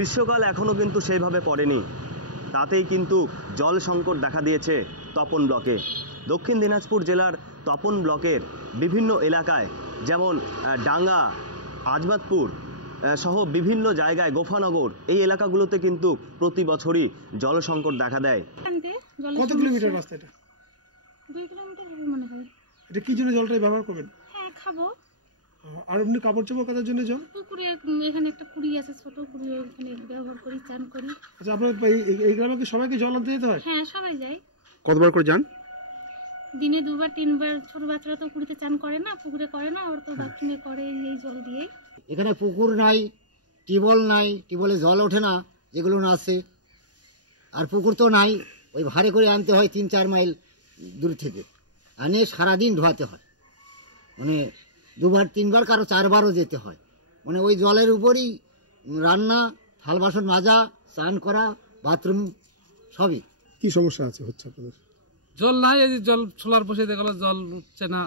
গ্রীষ্মকাল এখনও কিন্তু সেইভাবে পড়েনি, তাতেই কিন্তু জল সংকট দেখা দিয়েছে তপন ব্লকে। দক্ষিণ দিনাজপুর জেলার তপন ব্লকের বিভিন্ন এলাকায় যেমন ডাঙ্গা, আজমাতপুর সহ বিভিন্ন জায়গায়, গোফানগর, এই এলাকাগুলোতে কিন্তু প্রতি বছরই জল সংকট দেখা দেয়। কত কিলোমিটার রাস্তা এটা? 2 কিলোমিটার হবে মনে হয়। এটা কি জন্য জলটা ব্যবহার করবেন? হ্যাঁ, খাবো। আর এমনি কাপড় চোপড় কাচার জন্য জল? পুকুরে এখানে একটা কুড়ি আছে, ছোট কুড়ি, ওখানে ব্যবহার করি, চান করি। আচ্ছা, আপনার এই গ্রামে কি সবাইকে জল আনতে যেতে হয়? হ্যাঁ, সবাই যায়। কতবার করে যান? দিনে 2বার 3বার। ছোট বাচ্চারা তো কুড়িতে চান করে না, পুকুরে করে না, ওর তো বাথরুমে করে এই জল দিয়ে। এখানে পুকুর নাই, টিউবওয়েল নাই, টিউবওয়েলে জল ওঠে না যেগুলো না আছে, আর পুকুর তো নাই, ওই ভাড়ে করে আনতে হয় 3-4 মাইল দূর থেকে, আনে সারাদিন ধোয়াতে হয়, মানে 2বার 3বার, কারো 4বারও যেতে হয়। মানে ওই জলের উপরই রান্না, থাল বাসন মাজা, স্নান করা, বাথরুম সবই। কি সমস্যা আছে হচ্ছে আপনাদের? জল নাই, এই জল সোলার বসিয়ে গেল, জল উঠছে না।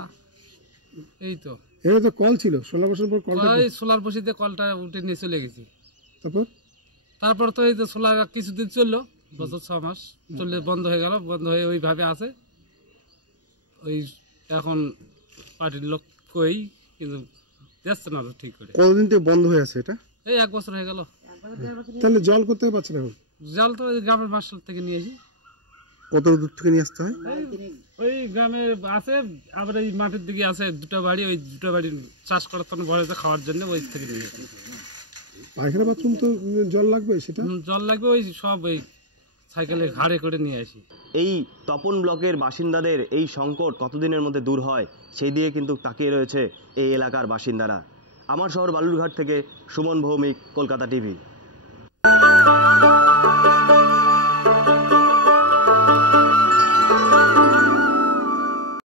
এই তো এখানে তো কল ছিল, 16 বছর পর কলটা সোলার বসিয়ে কলটা উঠে নিয়ে চলে গেছি। তারপর তো এই যে সোলার কিছুদিন চললো, বছর 6 মাস চললে বন্ধ হয়ে গেল, বন্ধ হয়ে ওইভাবে আছে। ওই এখন পার্টির লোক কই, কিন্তু যাচ্ছে না ঠিক করে। কতদিন থেকে বন্ধ হয়ে আছে এটা? এই 1 বছর হয়ে গেল। তাহলে জল কোথা থেকে পাচ্ছেন এখন? জল তো ওই গ্রামের মার্শাল থেকে নিয়ে আসি। কত দূর থেকে নিয়ে আসতে হয়? ওই গ্রামে আছে, আবার এই মাঠের দিকে আছে 2টা বাড়ি, ওই 2টা বাড়ি চাষ করার জন্য ভরে খাওয়ার জন্য ওই থেকে নিয়ে আসি। পায়খানা বাথরুম তো জল লাগবে, সেটা জল লাগবে, ওই সব ওই সাইকেলে ঘাড়ে করে নিয়ে আসি। এই তপন ব্লকের বাসিন্দাদের এই সংকট কতদিনের মধ্যে দূর হয় সেই দিয়ে কিন্তু তাকিয়ে রয়েছে এই এলাকার বাসিন্দারা। আমার শহর বালুরঘাট থেকে সুমন ভৌমিক, কলকাতা টিভি।